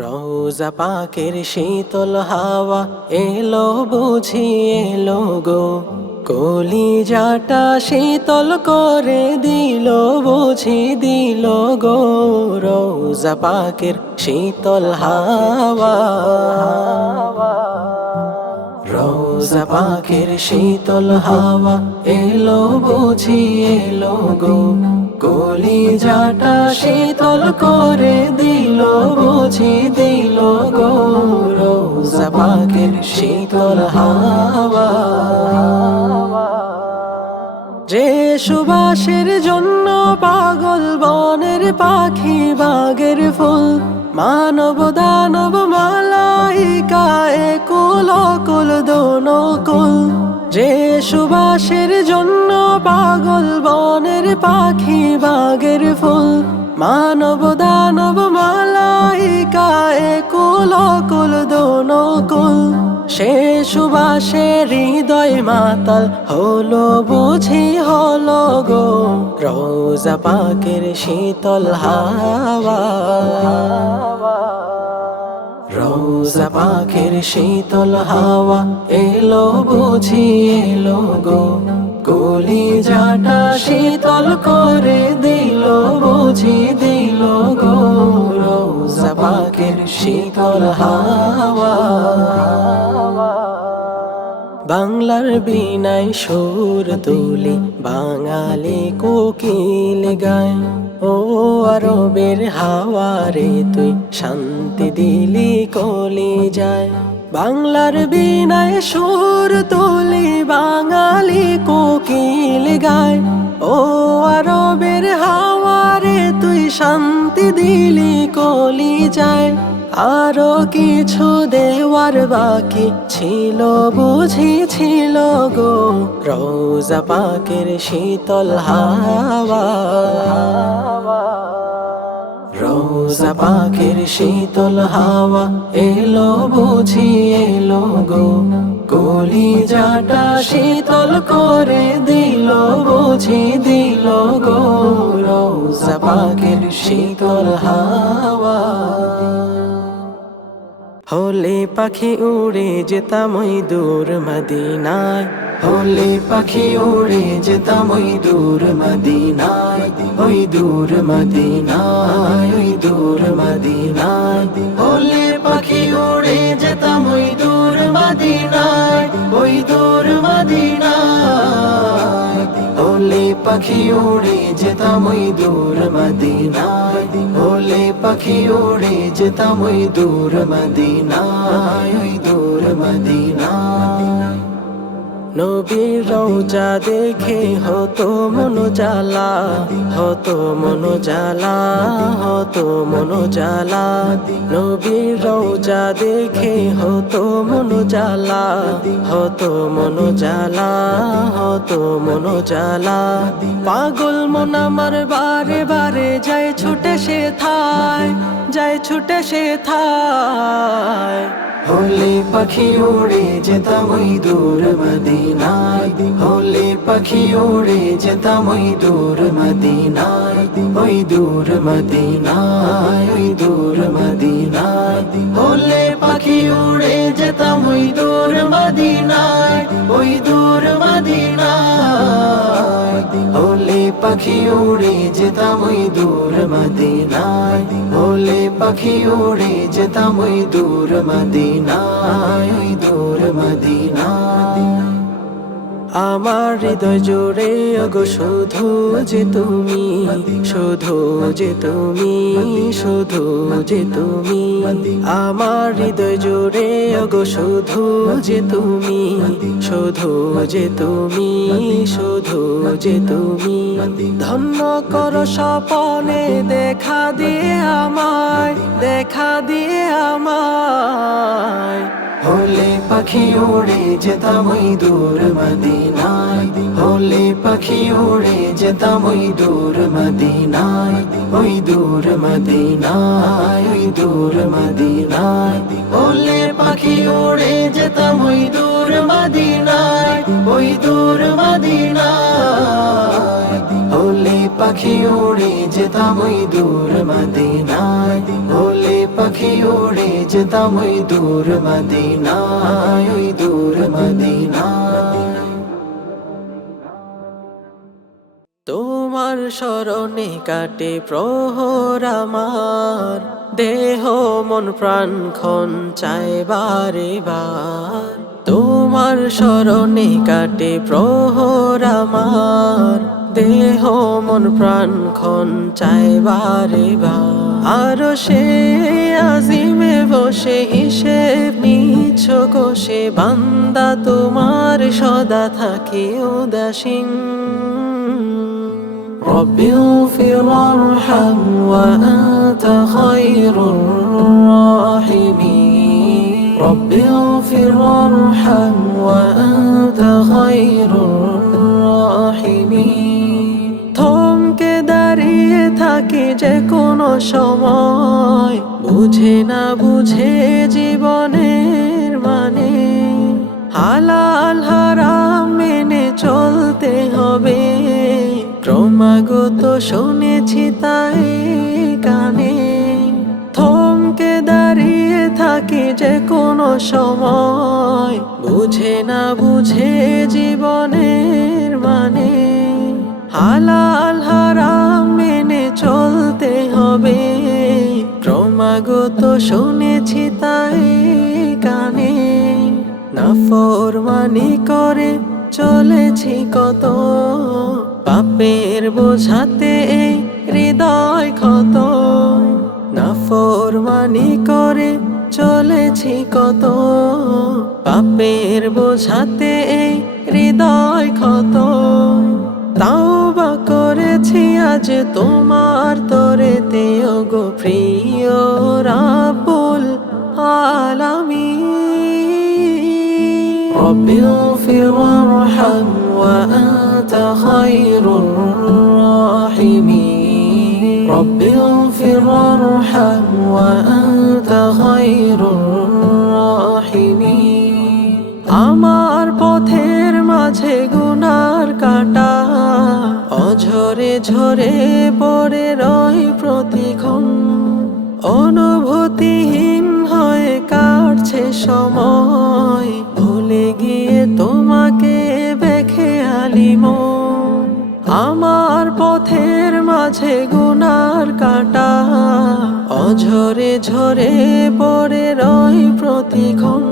রোজা পাকের শীতল হাওয়া এলো বুঝি এলো গো, কলিজাটা শীতল করে দিল বুঝি দিল গো। রোজা পাকের শীতল হাওয়া, রোজা পাকের শীতল হাওয়া এলো বুঝি এলো গো, কলিজাটা শীতল করে দিল বুঝি দিল গো। রোজা পাকের শীতল হাওয়া, যে সুবাসের জন্য পাগল বনের পাখি বাগের ফুল, মানব দানব মালাইকা একুল কুল দোনো কুল। যে সুবাসের জন্য পাগল বনের পাখি বাগের ফুল, মানব দানব মালাইকা একুল কুল দোনো কুল। সে সুবাসে হৃদয় মাতাল হলো বুঝি হলো গো, রোজা পাকের শীতল হাওয়া। রোজা পাকের শীতল হাওয়া এলো বুঝি এলো গো, কলিজাটা শীতল করে দিল বুঝি দিল গো। রোজা পাকের শীতল হাওয়া, বাংলার বীণায় সুর তুলি বাঙালি কোকিল গায়, ও আরবের হাওয়ারে তুই শান্তি দিলি কলিজায়। বাংলার বীণায় সুর তুলি বাঙালি কোকিল গায়, ও আরবের হাওয়ারে তুই শান্তি দিলি কলিজায়। আরো কিছু দেওয়ার বাকি ছিল বুঝি ছিল গো, রোজা পাকের শীতল হাওয়া। রোজা পাকের শীতল হাওয়া এলো বুঝি এলো গো, কলিজাটা শীতল করে দিল বুঝি দিল গো। রোজা পাকের শীতল হাওয়া, হলে পাখি উড়ে যেতাম ওই দূর মদিনায়, হলে পাখি উড়ে যেতাম ওই দূর মদিনায়, ওই দূর মদিনায়, ওই দূর মদিনায়। হলে পাখি উড়ে যেতাম ওই দূর মদিনায়, ওই দূর মদিনায়। হলে পাখি উড়ে যেতাম ওই দূর মদিনায়, হলে পাখি উড়ে যেতাম ওই দূর মদিনায়, ওই দূর মদিনায়। নবীর রওজা দেখে হতো মন জ্বালা, হতো মন জ্বালা, হতো মন জ্বালা। নবীর রওজা দেখে হতো মন জ্বালা, হতো মন জ্বালা, হতো মন জ্বালা। পাগল মন আমার বারে বারে যায় ছুটে সে থায়, যায় ছুটে সে থায়। হলে পাখি উড়ে যেতাম ওই দূর মদিনায়, হলে পাখি উড়ে যেতাম ওই দূর মদিনায়, ওই দূর মদিনায়, ওই দূর মদিনায়। হলে পাখি উড়ে যেতাম ওই দূর মদিনায়, ওই দূর মদিনায়। হলে পাখি উড়ে যেতাম ওই দূর মদিনায়, হলে পাখি উড়ে যেতাম ওই দূর মদিনায়, ওই দূর মদিনায়। আমার হৃদয় জোড়ে ওগো শুধু যে তুমি, শুধু যে তুমি, শুধু যে তুমি। আমার হৃদয় জোড়ে ওগো শুধু যে তুমি, শুধু যে তুমি, শুধু যে তুমি। ধন্য করো স্বপনে দেখা দিয়ে আমায়, দেখা দিয়ে আমায়। হলে পাখি উড়ে যেতাম ওই দূর মদিনায়, হলে পাখি উড়ে যেতাম ওই দূর মদিনায়, ওই দূর মদিনায়, ওই দূর মদিনায়। হলে পাখি উড়ে যেতাম ওই দূর মদিনায়, ওই দূর মদিনায়। হলে পাখি উড়ে যেতাম ওই দূর মদিনায়, হলে পাখি উড়ে যেতাম ওই দূর মদিনায়, ওই দূর মদিনায়। তোমার স্মরণে কাটে প্রহর আমার, দেহ মন প্রাণক্ষণ চায় বারে বার। তোমার স্মরণে কাটে প্রহর আমার, দেহ মন প্রাণক্ষণ চায় বারে বার। আরো সে আজিমে বসে হিসেব নিচ্ছ কোষে, বান্দা তোমার সদা থাকে উদাসীন। رب اغفر وارحم وأنت خير الراحمين، رب اغفر وارحم وأنت خير الراحمين। থমকে দাঁড়িয়ে থাকি যে কোনো সময়, বুঝে না বুঝে জীবনের মানে, হালাল হারাম মেনে চলতে হবে, ক্রমাগত শুনেছি তাই কানে। থমকে দাঁড়িয়ে থাকি যে কোনো সময়, বুঝে না বুঝে জীবনের মানে, হালাল হারাম মেনে চলতে হবে, ক্রমাগত শুনেছি তাই কানে। নাফরমানি করে চলেছি কত, পাপের বোঝাতে এই হৃদয় ক্ষত। নাফরমানি করে চলেছি কত, পাপের বোঝাতে এই হৃদয় ক্ষত। তাওবা করেছি আজ তোমার তরেতে, ওগো প্রিয় রাব্বুল আলামিন। رب اغفر وارحم وأنت خير الراحمين، رب اغفر وارحم وأنت خير الراحمين। আমার পথের মাঝে গুনার কাঁটা, অঝরে ঝরে পড়ে রয় প্রতিক্ষণ, অনুভূতিহীন হয়ে কাটছে সময়, ভুলে গিয়ে তোমাকে বেখেয়ালি মন। আমার পথের মাঝে গুনার কাঁটা, অঝরে ঝরে পড়ে রয় প্রতিক্ষণ,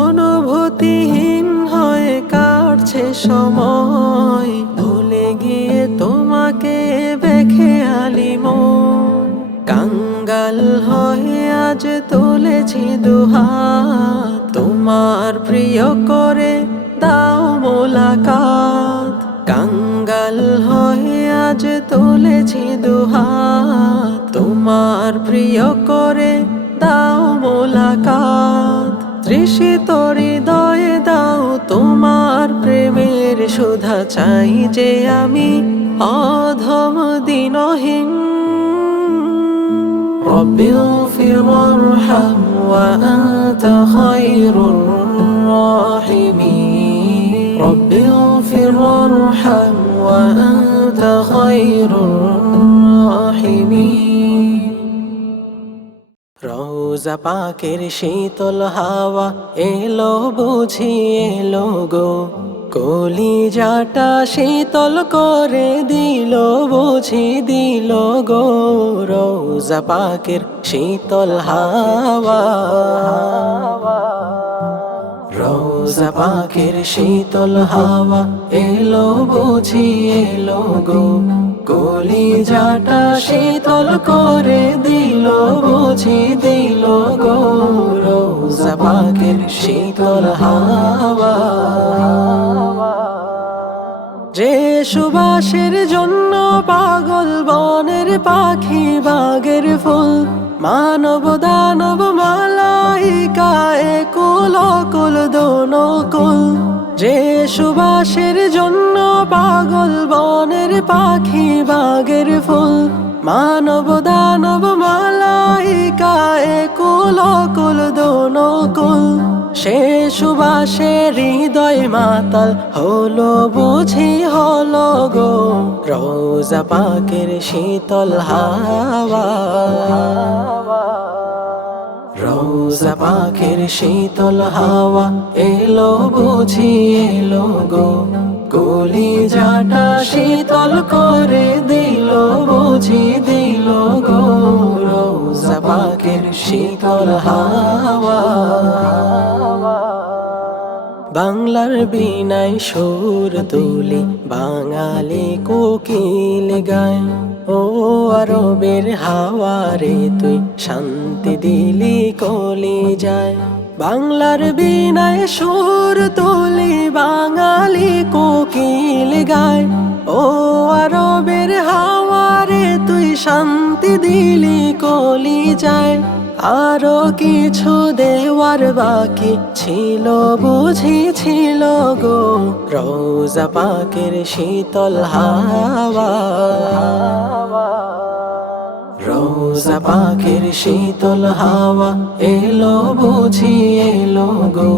অনুভূতিহীন হয়ে কাটছে সময়, ভুলে গিয়ে তোমাকে বেখেয়ালি মন। কাঙ্গাল হয়ে আজ তুলেছি দুহাত, তোমার প্রিয় করে দাও মোলাকাত। কাঙ্গাল হয়ে আজ তুলেছি দুহাত, তোমার প্রিয় করে দাও মোলাকাত। তৃষিত হৃদয়ে দাও তোমার প্রেমের সুধা, চাই যে আমি অধম দিনহীন। رب اغفر وارحم وأنت خير الراحمين، رب اغفر وارحم وأنت خير الراحمين। রওজা পাকের শীতল হাওয়া এলো বুঝি এলো গো, কলিজাটা শীতল করে দিল বুঝি দিল গো। রওজা পাকের শীতল হাওয়া, রওজা পাকের শীতল হাওয়া এলো বুঝি এলো গো, কলিজাটা শীতল করে দিল বুঝি দিল গো। রওজা পাকের শীতল হাওয়া, যে সুবাসের জন্য পাগল বনের পাখি বাগের ফুল, মানব দানব মালাইকা একুল কুল দোনো কুল। যে সুবাসের জন্য পাগল বনের পাখি বাগের ফুল, মানব দানব মালাইকা একুল কুল দোনো কুল। সে সুবাসে হৃদয় মাতাল হলো বুঝি হলো গো রোজা পাকের শীতল হাওয়া রোজা পাকের শীতল হাওয়া এলো বুঝি এলো গো কলিজাটা শীতল করে দিল বুঝি দিল গো রোজা পাকের শীতল হাওয়া বাংলার বীণায় সুর তুলি বাঙালি কোকিল গায় ও আরবের হাওয়ারে তুই শান্তি দিলি কলি যায় বাংলার বীণায় সুর তুলি বাঙালি কোকিল গায় ও আরবের হাওয়ারে তুই শান্তি দিলি কলি যায় আরো কিছু দেওয়ার বাকি ছিল বুঝি ছিল গো রোজা পাকের শীতল হাওয়া রোজা পাকের শীতল হাওয়া এলো বুঝি এলো গো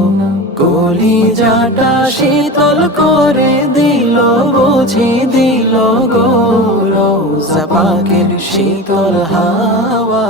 কলিজাটা শীতল করে দিল বুঝি দিল গো রোজা পাকের শীতল হাওয়া